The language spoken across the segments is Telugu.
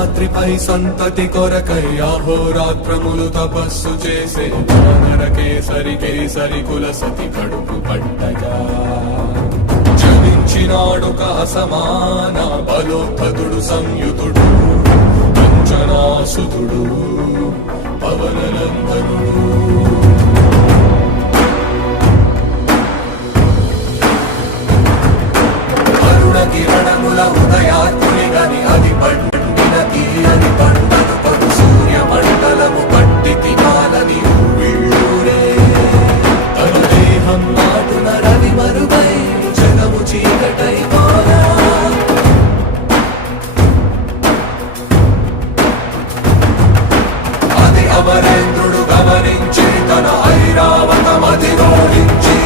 శేషాద్రిపై సంతతి కొరకై అహోరాత్రములు తపస్సు చేసే వానర కేసరి కేసరి కుల సతి కడుపు పట్టగా జనించినాడొక అసమాన బలోద్ధతుడు సంయుతుడు అంజనాసుతుడు పవననందనుడు. కిరణముల ఉదయాత్ముని గని అది పండిన తీయని పంటను పడు సూర్య మండలము పట్టి తినాలని ఊళ్ళూరే తన దేహం నాటున రవి మరుగై జగము చీకటై పోరా. అది అమరేంద్రుడు గమనించి తన ఐరావతమది రోడించి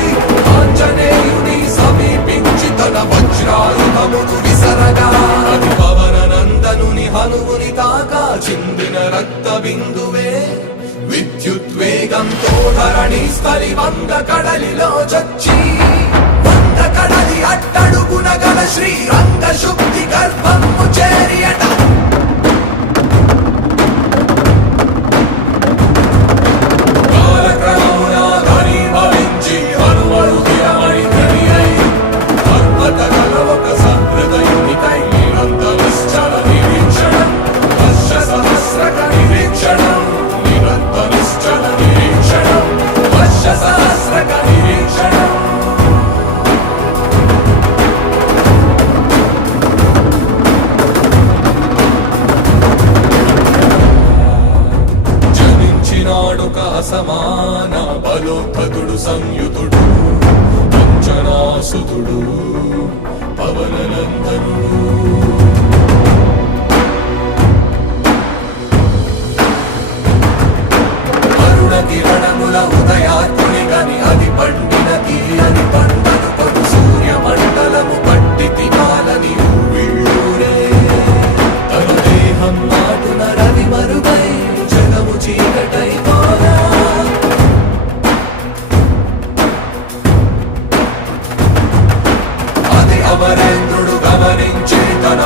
ఆంజనేయుని సమీపించి తన వజ్రాయుధమును విసరగా అది పవననందనుని హనువుని తాకా చిందిన రక్త బిందువే విద్యుద్వేగంతో ధరణి స్థలి వంద కడలిలో చచ్చి వంద కడలి అట్టడుగున గల శ్రీరంగ శుద్ధి గర్భము చేరియట. అసమాన బలోద్ధతుడు సంయుతుడు అంజనాసుతుడు పవననందనుడు. అరుణ కిరణముల ఉదయాత్ముని గని అది పండిన తీయని పంటను పడు సూర్య మండలము పట్టి తినాలని ఊళ్ళూరే తన దేహం నాటున రవి మరుగై జగము చీకటై పోరా. అమరేంద్రుడు గమనించి తన